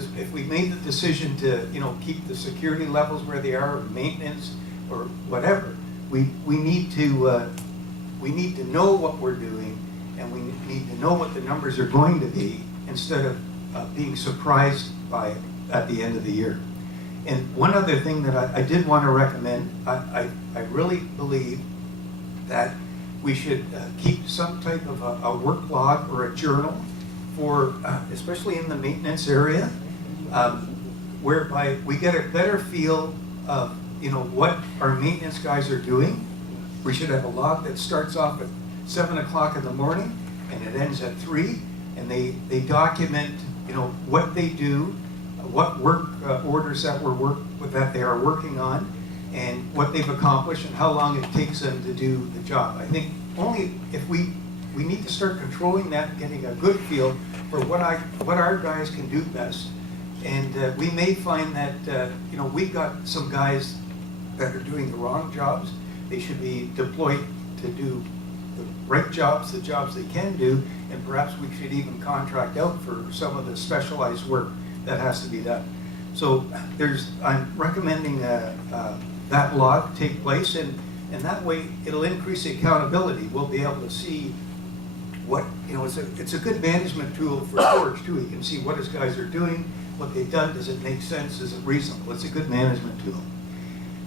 because if we made the decision to, keep the security levels where they are, or maintenance, or whatever, we need to know what we're doing, and we need to know what the numbers are going to be instead of being surprised by it at the end of the year. And one other thing that I did want to recommend, I really believe that we should keep some type of a work log or a journal for, especially in the maintenance area, whereby we get a better feel of, what our maintenance guys are doing. We should have a log that starts off at 7 o'clock in the morning and it ends at 3, and they document, what they do, what work orders that they are working on, and what they've accomplished and how long it takes them to do the job. I think only if we need to start controlling that, getting a good feel for what our guys can do best. And we may find that we've got some guys that are doing the wrong jobs. They should be deployed to do the right jobs, the jobs they can do, and perhaps we should even contract out for some of the specialized work that has to be done. So I'm recommending that log take place, and that way it'll increase the accountability. We'll be able to see what, it's a good management tool for George too. He can see what his guys are doing, what they've done, does it make sense, is it reasonable? It's a good management tool.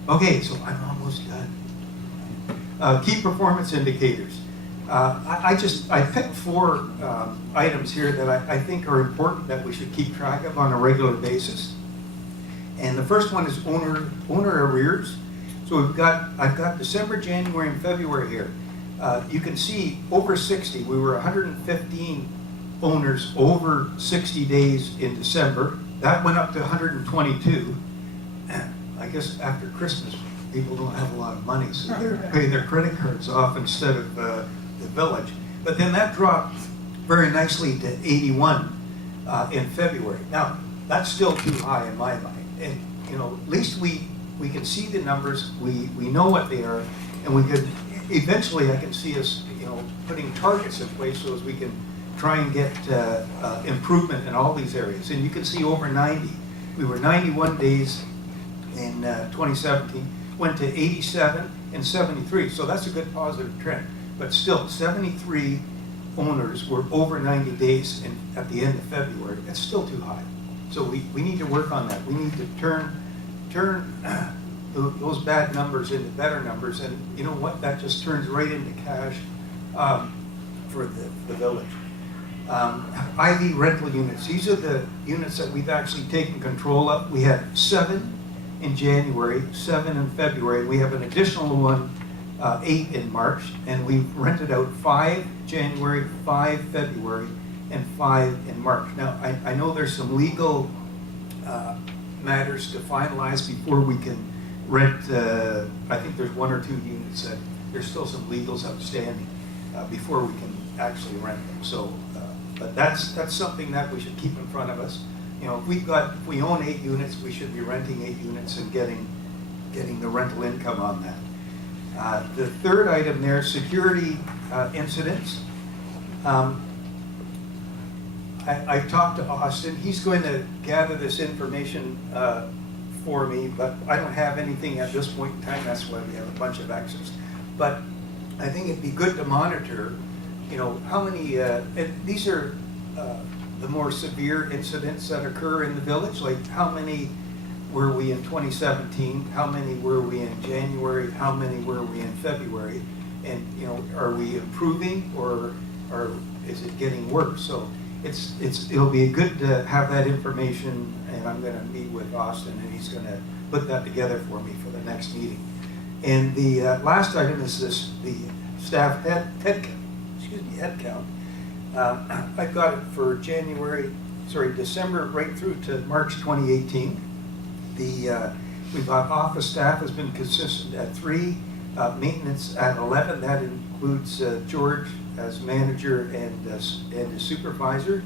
Okay, so I'm almost done. Key performance indicators. I picked 4 items here that I think are important that we should keep track of on a regular basis. And the first one is owner arrears. So I've got December, January, and February here. You can see over 60. We were 115 owners over 60 days in December. That went up to 122. I guess after Christmas, people don't have a lot of money, so they're paying their credit cards off instead of the village. But then that dropped very nicely to 81 in February. Now, that's still too high in my mind. And, at least we can see the numbers, we know what they are, and we could, eventually I can see us, putting targets in place so as we can try and get improvement in all these areas. And you can see over 90. We were 91 days in 2017, went to 87 and 73. So that's a good positive trend. But still, 73 owners were over 90 days at the end of February. That's still too high. So we need to work on that. We need to turn those bad numbers into better numbers. And you know what? That just turns right into cash for the village. IV rental units. These are the units that we've actually taken control of. We had 7 in January, 7 in February. We have an additional one, 8 in March, and we've rented out 5 January, 5 February, and 5 in March. Now, I know there's some legal matters to finalize before we can rent. I think there's 1 or 2 units that there's still some legals outstanding before we can actually rent them. So, but that's something that we should keep in front of us. If we own 8 units, we should be renting 8 units and getting the rental income on that. The third item there, security incidents. I talked to Austin. He's going to gather this information for me, but I don't have anything at this point in time. That's why we have a bunch of extras. But I think it'd be good to monitor, how many, and these are the more severe incidents that occur in the village, like how many were we in 2017, how many were we in January, how many were we in February, and are we improving or is it getting worse? So it'll be good to have that information, and I'm going to meet with Austin, and he's going to put that together for me for the next meeting. And the last item is the staff head count. I've got it for December right through to March 2018. We've got office staff has been consistent at 3, maintenance at 11. That includes George as manager and a supervisor.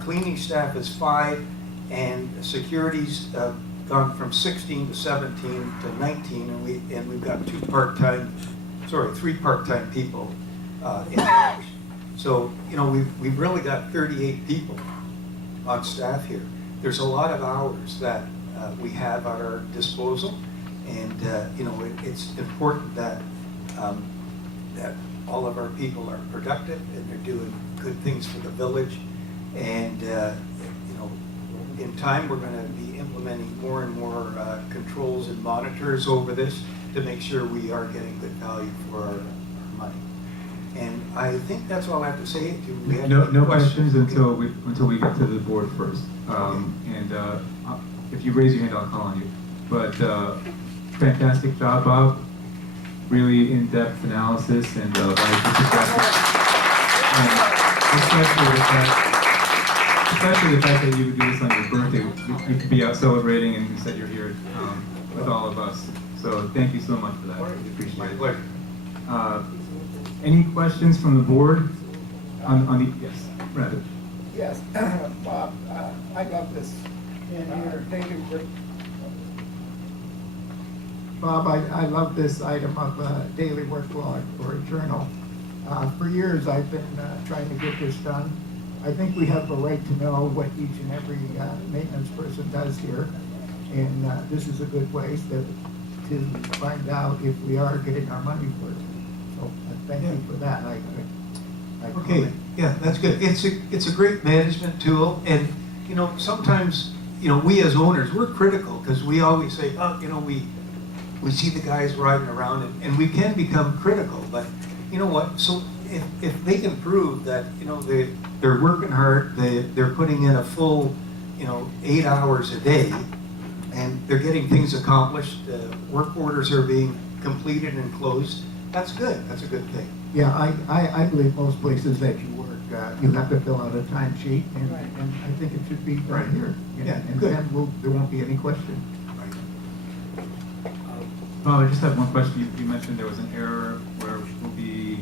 Cleaning staff is 5, and security's gone from 16 to 17 to 19, and we've got 3 part-time people in charge. So we've really got 38 people on staff here. there's a lot of hours that we have at our disposal, and it's important that that all of our people are productive and they're doing good things for the village. And in time, we're going to be implementing more and more controls and monitors over this to make sure we are getting good value for our money. And I think that's all I have to say. Do we have any No questions until Okay. we get to the board first. And if you raise your hand, I'll call on you. But fantastic job, Bob. Really in-depth analysis and very perspective. Especially the fact that you would do this on your birthday. You could be out celebrating, and you said you're here with all of us. So thank you so much for that. We appreciate My it. pleasure. Any questions from the board on the, yes, Brandon? Yes, Bob, I love this in your daily work. Bob, I love this item of daily work log or a journal. For years, I've been trying to get this done. I think we have the right to know what each and every maintenance person does here. And this is a good way to find out if we are getting our money for it. So thank you for that. I Okay, yeah, that's good. It's a great management tool, and sometimes we as owners, we're critical because we always say, we see the guys riding around, and we can become critical. But you know what? So if they can prove that they're working hard, they're putting in a full 8 hours a day, and they're getting things accomplished, work orders are being completed and closed. That's good. That's a good thing. Yeah, I believe most places that you work, you have to fill out a timesheet, and I think it should be right here. Yeah, and good. then there won't be any question. Bob, I just have one question. You mentioned there was an error where we'll be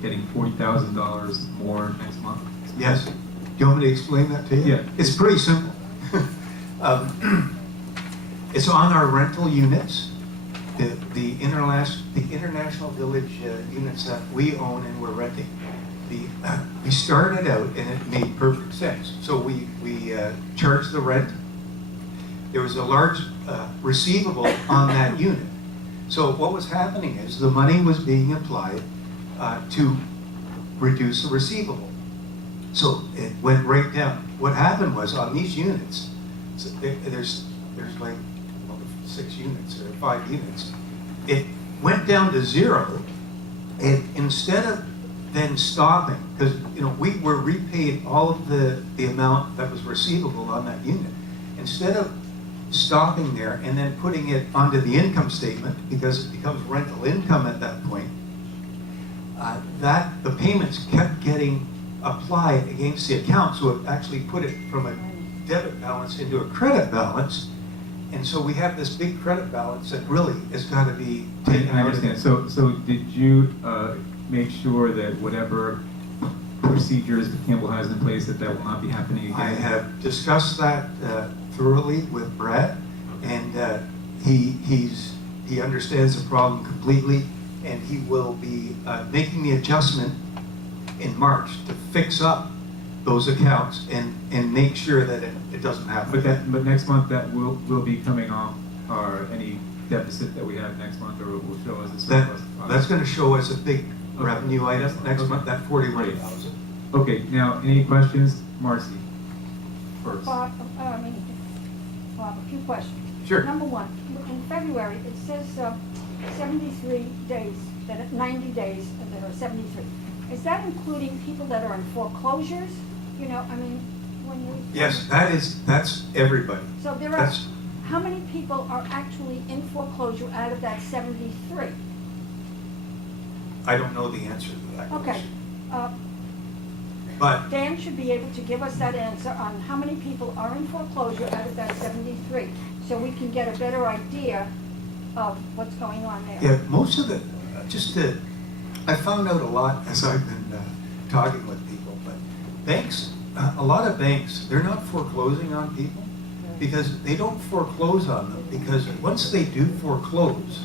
getting $40,000 more next month. Yes. Do you want me to explain that to you? Yeah. It's pretty simple. It's on our rental units, the International Village units that we own and we're renting. We started out and it made perfect sense. So we charged the rent. There was a large receivable on that unit. So what was happening is the money was being applied to reduce the receivable. So it went right down. What happened was on these units, so there's like 6 units or 5 units. It went down to 0, and instead of then stopping, because we were repaid all of the amount that was receivable on that unit, instead of stopping there and then putting it onto the income statement because it becomes rental income at that point, that the payments kept getting applied against the account, so it actually put it from a debit balance into a credit balance, and so we have this big credit balance that really has got to be taken I out of understand. it. So did you make sure that whatever procedures Campbell has in place that will not be happening again? I have discussed that thoroughly with Brad, and he understands the problem completely, and he will be making the adjustment in March to fix up those accounts and make sure that it doesn't happen. But next month that will be coming off any deficit that we have next month, or it will show as a surplus. That's going to show us a big Okay. revenue item next Okay. month, that 41,000. Okay, now any questions? Marcy, first. Bob, Bob, a few questions. Sure. Number one, in February, it says 73 days, 90 days that are 73. Is that including people that are in foreclosures? When you... Yes, that's everybody. So there are, That's, how many people are actually in foreclosure out of that 73? I don't know the answer to that Okay. question. But Dan should be able to give us that answer on how many people are in foreclosure out of that 73, so we can get a better idea of what's going on there. yeah, most of it, I found out a lot as I've been talking with people, but banks, a lot of banks, they're not foreclosing on people because they don't foreclose on them, because once they do foreclose,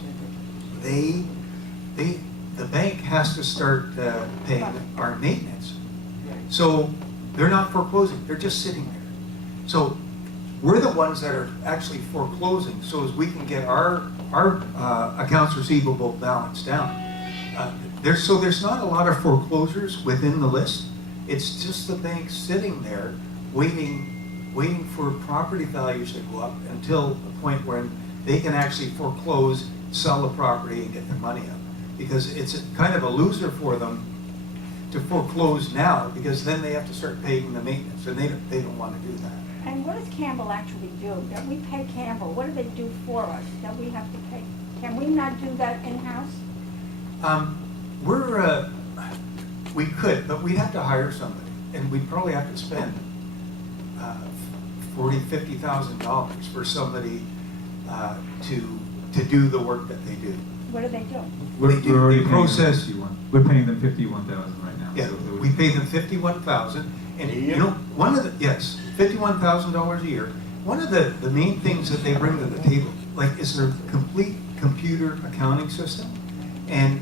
the bank has to start paying our maintenance. So they're not foreclosing, they're just sitting there. So we're the ones that are actually foreclosing, so as we can get our accounts receivable balance down. There's not a lot of foreclosures within the list. It's just the banks sitting there waiting for property values to go up until the point when they can actually foreclose, sell the property and get the money up. Because it's kind of a loser for them to foreclose now, because then they have to start paying the maintenance, and they don't want to do that. And what does Campbell actually do? That we pay Campbell, what do they do for us that we have to pay? Can we not do that in-house? We could, but we'd have to hire somebody, and we'd probably have to spend $40,000-$50,000 for somebody to do the work that they do. What do they do? We're already They paying them process- 51. We're paying them 51,000 right now. Yeah, so it we would- pay them $51,000, and A you year? know, yes, $51,000 a year. One of the main things that they bring to the table, like, is their complete computer accounting system. And,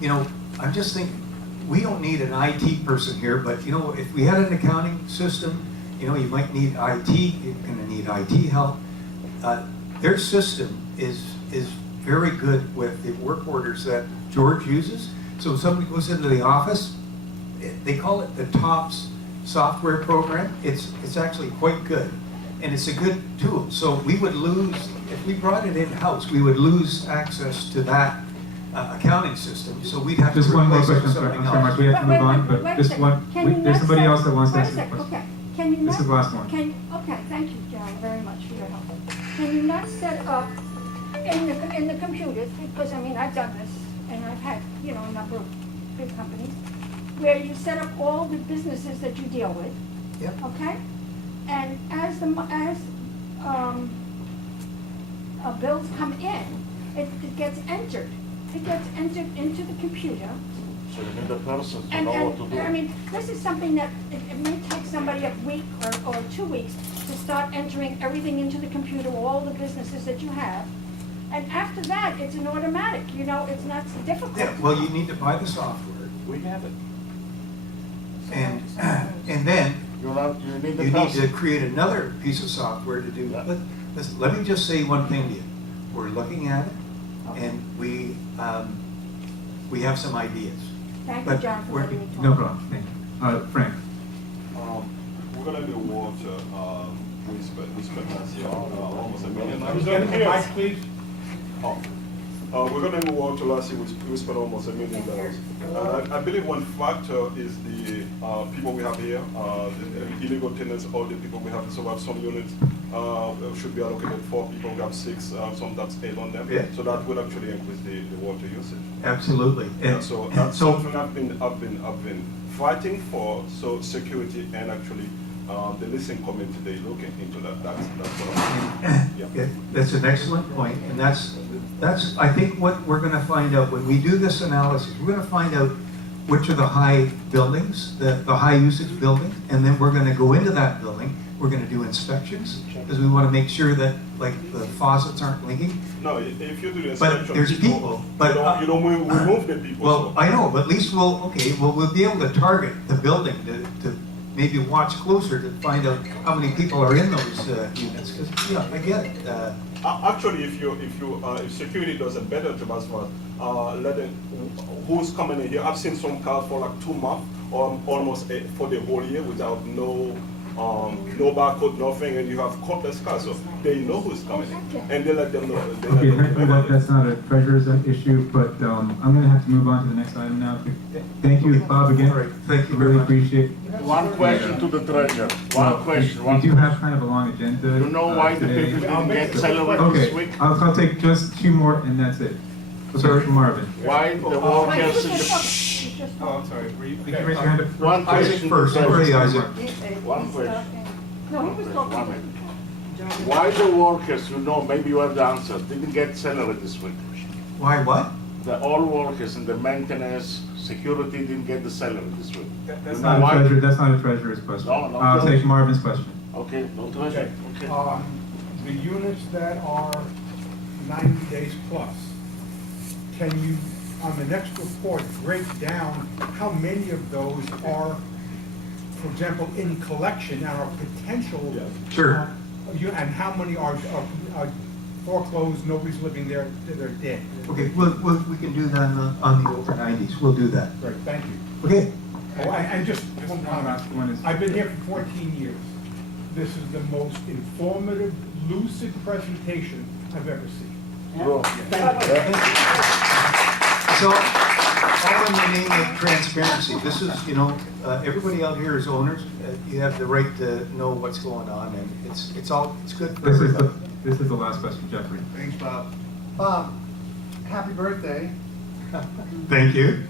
you know, I'm just thinking, we don't need an IT person here, but, you know, if we had an accounting system, you know, you might need IT, you're gonna need IT help. Their system is very good with the work orders that George uses. So if somebody goes into the office, they call it the TOPS software program. It's actually quite good, and it's a good tool. So we would lose, if we brought it in-house, we would lose access to that accounting system, so we'd have to Just one more replace it question, with I'm sorry, something I'm sorry, Mark, else. we have to Wait, move on, wait, wait but a just second. one, Can you there's not somebody say- else that wants to wait a ask you a second, question. Okay, can you not? This is the last one. Okay, thank you, John, very much for your help. Can you not set up in the computers, because, I mean, I've done this, and I've had, you know, a number of big companies, where you set up all the businesses that you deal with, Yep. okay? And as bills come in, it gets entered. It gets entered into the computer. So you need a person to And, know what to do. I mean, this is something that, it may take somebody a week or 2 weeks to start entering everything into the computer, all the businesses that you have. And after that, it's an automatic, you know, it's not so difficult. Yeah, well, you need to buy the software, We have it. and then You need the you need to person. create another piece of software to do. Yeah. Listen, let me just say one thing to you. We're looking at it, and we have some ideas. Thank you, but John, for we're- letting me talk. No problem, thank you. Frank? We're gonna do water, we spent last year, almost $1 million. Please. We're gonna do water last year, we spent almost $1 million. And I believe one factor is the people we have here, the illegal tenants, all the people we have. So we have some units, should be allocated 4 people, we have 6, some that's 8 on them. Yeah. So that will actually increase the water usage. Absolutely. And so that's something I've been fighting for, so security and actually, the listening committee, they looking into that, that's what I'm, Yeah, that's an excellent point, and that's, I think what we're gonna find out, when we do this analysis, we're gonna find out which are the high buildings, the high usage buildings, and then we're gonna go into that building, we're gonna do inspections, because we wanna make sure that, like, the faucets aren't leaking. No, if you do the But inspection. there's people, but, You don't remove the people. Well, so- I know, but at least we'll be able to target the building to maybe watch closer to find out how many people are in those units, because, yeah, I get it. Actually, if security does a better job as far as letting who's coming in here, I've seen some cars for like 2 months or almost for the whole year without no barcode, nothing, and you have countless cars, so they know who's coming in, and they let them know. Okay, well, that's not a treasurer's issue, but I'm gonna have to move on to the next item now. Thank you, Bob, again. All right, thank you very Really much. appreciate. One question to the treasurer, one question, We one do question. have kind of a long agenda. You know why the today. people didn't get salary this Okay, week? I'll take just 2 more and that's it. Sorry, Marvin. Why the Wait, you workers in just the... talk. You just talk. I'm sorry, were you? You can raise your hand up. One Isaac question to first, the sorry, treasurer. Isaac. One question. No, he was One talking. minute. Why the workers, you know, maybe you have the answer, didn't get salary this week? Why, what? The all workers in the maintenance, security didn't get the salary this week. That's You not know a why? treasurer, that's not a treasurer's question. No, no, I'll no. take Marvin's question. Okay, no treasurer, okay. The units that are 90 days plus, can you, on the next report, break down how many of those are for example, in collection and our potential. Sure. And how many are foreclosed, nobody's living there, they're dead. Okay, we can do that on the over 90s. We'll do that. Great, thank you. Okay. Oh, and just one one last one comment. is- I've been here for 14 years. This is the most informative, lucid presentation I've ever seen. Bro. So, all in the name of transparency, this is, everybody out here is owners. You have the right to know what's going on, and it's good for everybody. This is the last question, Jeffrey. Thanks, Bob. Bob, happy birthday. Thank you.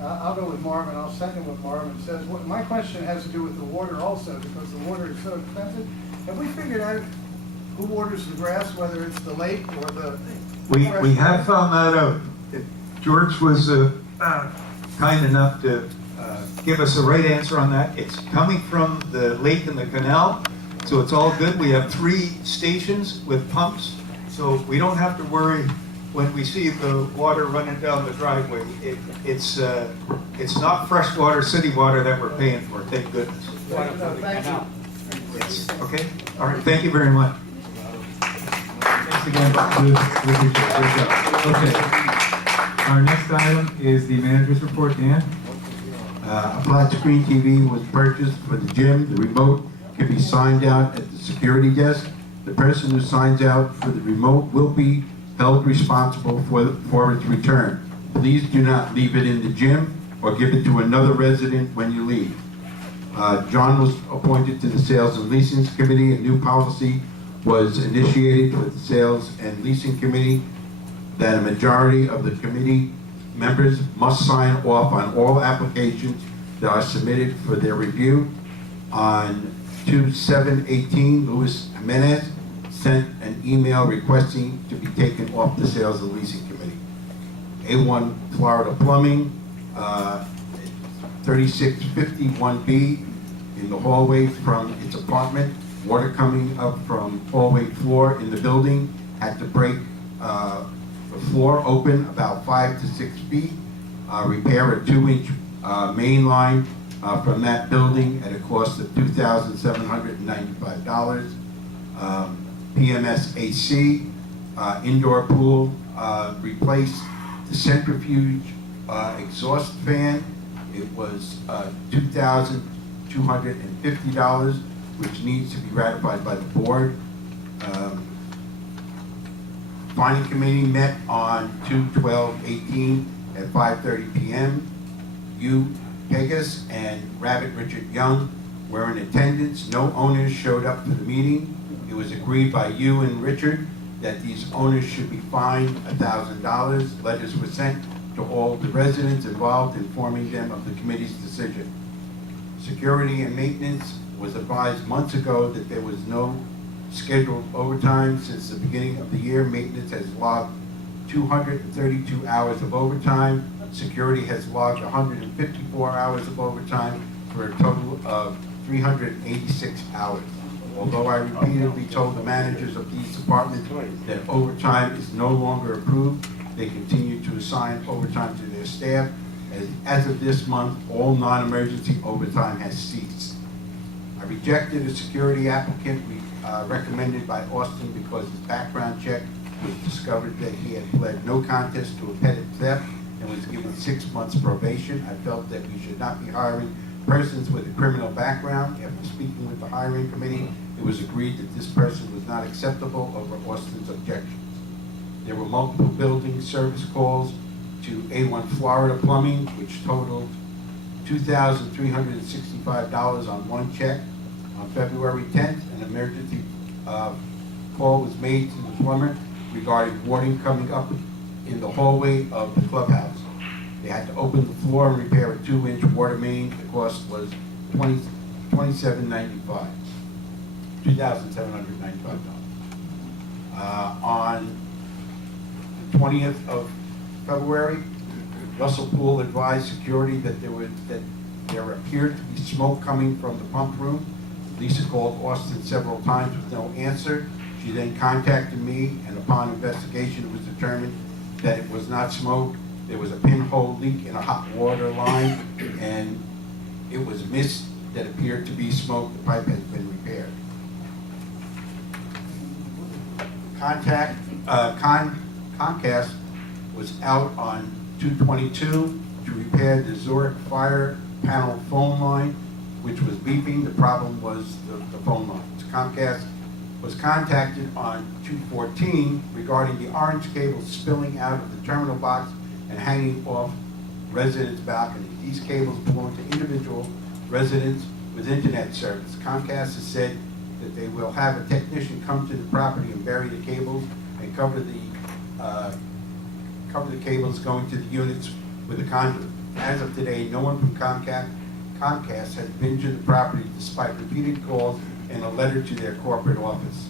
I'll go with Marvin, I'll second what Marvin says. My question has to do with the water also, because the water is so expensive. Have we figured out who waters the grass, whether it's the lake or the? We have found that out. George was kind enough to give us the right answer on that. It's coming from the lake and the canal, so it's all good. We have 3 stations with pumps, so we don't have to worry when we see the water running down the driveway. It's not freshwater city water that we're paying for, thank goodness. Thank you. Yes. Okay, all right, thank you very much. Thanks again, Bob. We appreciate it. Great job. Okay. Our next item is the manager's report. Dan? A flat screen TV was purchased for the gym. The remote can be signed out at the security desk. The person who signs out for the remote will be held responsible for its return. Please do not leave it in the gym or give it to another resident when you leave. John was appointed to the Sales and Leasing Committee. A new policy was initiated with the Sales and Leasing Committee that a majority of the committee members must sign off on all applications that are submitted for their review. On 2/7/18, Luis Jimenez sent an email requesting to be taken off the Sales and Leasing Committee. A1 Florida Plumbing, 3651B, in the hallway from its apartment, water coming up from hallway floor in the building, had to break the floor open about 5 to 6 feet, repair a 2-inch main line from that building at a cost of $2,795. PMS AC, indoor pool, replace the centrifuge exhaust fan. It was $2,250, which needs to be ratified by the board. Planning committee met on 2/12/18 at 5:30 p.m. You, Pegas, and Rabbit Richard Young were in attendance. No owners showed up for the meeting. It was agreed by you and Richard that these owners should be fined $1,000. Letters were sent to all the residents involved, informing them of the committee's decision. Security and maintenance was advised months ago that there was no scheduled overtime. Since the beginning of the year, maintenance has logged 232 hours of overtime. Security has logged 154 hours of overtime for a total of 386 hours. Although I repeatedly told the managers of these departments that overtime is no longer approved, they continue to assign overtime to their staff. As of this month, all non-emergency overtime has ceased. I rejected a security applicant recommended by Austin because his background check was discovered that he had pled no contest to a petty theft and was given 6 months probation. I felt that we should not be hiring persons with a criminal background. After speaking with the hiring committee, it was agreed that this person was not acceptable over Austin's objections. There were multiple building service calls to A1 Florida Plumbing, which totaled $2,365 on one check. On February 10th, an emergency call was made to the plumber regarding water coming up in the hallway of the clubhouse. They had to open the floor and repair a 2-inch water main. The cost was $2,795. On the 20th of February, Russell Poole advised security that there appeared to be smoke coming from the pump room. Lisa called Austin several times with no answer. She then contacted me, and upon investigation, it was determined that it was not smoke. There was a pinhole leak in a hot water line, and It was mist that appeared to be smoke. The pipe has been repaired. Comcast was out on 222 to repair the Zurich fire panel phone line, which was beeping. The problem was the phone lines. Comcast was contacted on 214 regarding the orange cable spilling out of the terminal box and hanging off residents' balcony. These cables belong to individual residents with internet service. Comcast has said that they will have a technician come to the property and bury the cables and cover the cables going to the units with a conduit. As of today, no one from Comcast has been to the property despite repeated calls and a letter to their corporate office.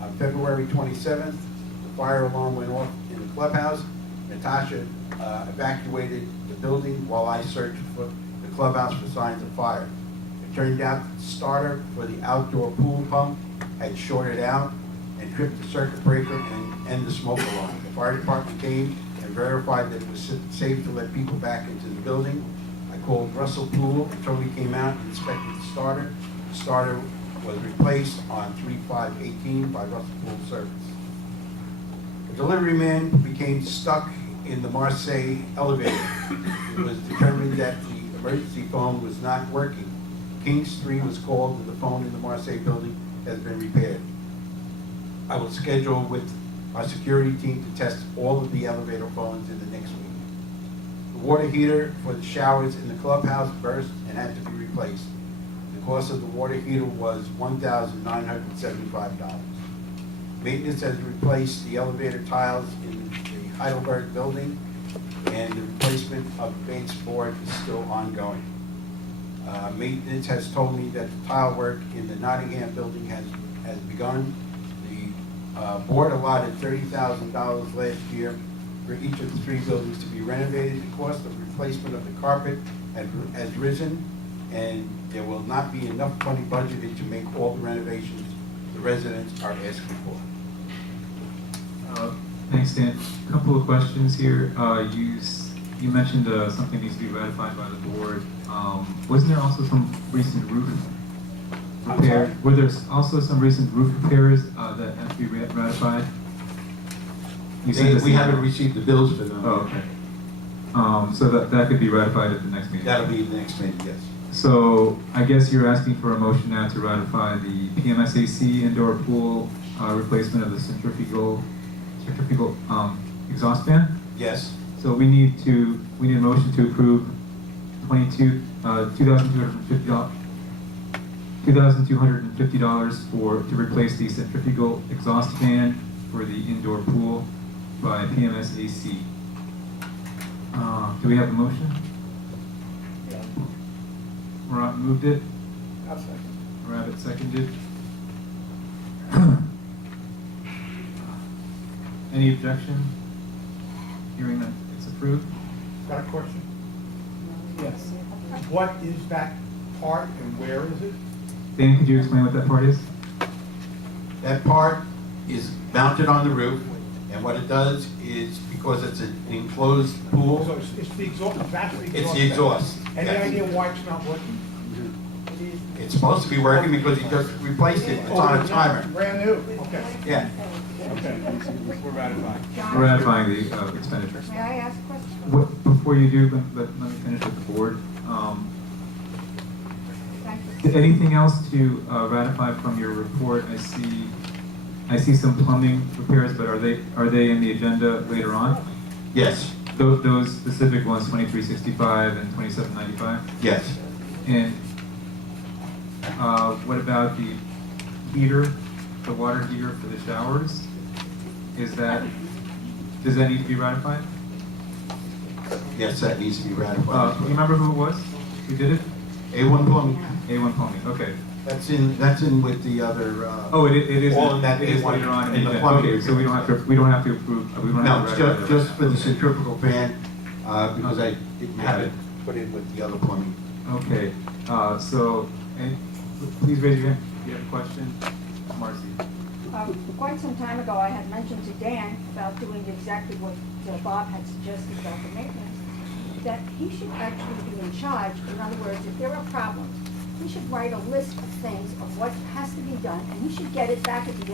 On February 27th, the fire alarm went off in the clubhouse. Natasha evacuated the building while I searched for the clubhouse for signs of fire. It turned out that the starter for the outdoor pool pump had shorted out and tripped the circuit breaker and the smoke alarm. The fire department came and verified that it was safe to let people back into the building. I called Russell Pool, and Tony came out and inspected the starter. The starter was replaced on 3/5/18 by Russell Pool Service. The delivery man became stuck in the Marseille elevator. It was determined that the emergency phone was not working. Kings 3 was called and the phone in the Marseille building has been repaired. I will schedule with our security team to test all of the elevator phones in the next week. The water heater for the showers in the clubhouse burst and had to be replaced. The cost of the water heater was $1,975. Maintenance has replaced the elevator tiles in the Heidelberg building, and the replacement of the base board is still ongoing. Maintenance has told me that the tile work in the Nottingham building has begun. The board allotted $30,000 last year for each of the 3 buildings to be renovated. The cost of replacement of the carpet has risen, and there will not be enough money budgeted to make all the renovations the residents are asking for. Thanks, Dan. A couple of questions here. You mentioned something needs to be ratified by the board. Wasn't there also some recent roof repair? Were there also some recent roof repairs that have to be ratified? We haven't received the bills for them. Oh, okay. So that could be ratified at the next meeting? That'll be the next meeting, yes. So I guess you're asking for a motion now to ratify the PMSAC indoor pool replacement of the centrifugal exhaust fan? Yes. So we need a motion to approve $2,250 to replace the centrifugal exhaust fan for the indoor pool by PMSAC. Do we have a motion? Yeah. Marat moved it. I'll second. Rabbit seconded. Any objection? Hearing that it's approved? Got a question? Yes. What is that part and where is it? Dan, could you explain what that part is? That part is mounted on the roof, and what it does is, because it's an enclosed So pool, it's the exhaust, that's the exhaust. it's the exhaust. Any Yes. idea why it's not working? It's supposed to be working because he just replaced it. It's on a timer. Brand new, okay, Yeah. okay. We're ratifying. John, We're ratifying the expenditure. may I ask a question? Before you do, let me finish with the board. Thank you. Anything else to ratify from your report? I see some plumbing repairs, but are they in the agenda later on? Yes. Those specific ones, 2365 and 2795? Yes. And what about the heater, the water heater for the showers? Does that need to be ratified? Yes, that needs to be ratified. Do you remember who it was who did it? A1 Plumbing. A1 Plumbing, okay. That's in with the other. Oh, it is. All in that It is A1 later on in the agenda. plumbing. Okay, so we don't have to approve, we don't No, have it's to ratify just for the centrifugal fan, because I didn't have Okay. it put in with the other plumbing. Okay, please raise your hand if you have a question. Marcy. Quite some time ago, I had mentioned to Dan about doing exactly what Bob had suggested about the maintenance. that he should actually be in charge. In other words, if there are problems, he should write a list of things of what has to be done, and he should get it back at the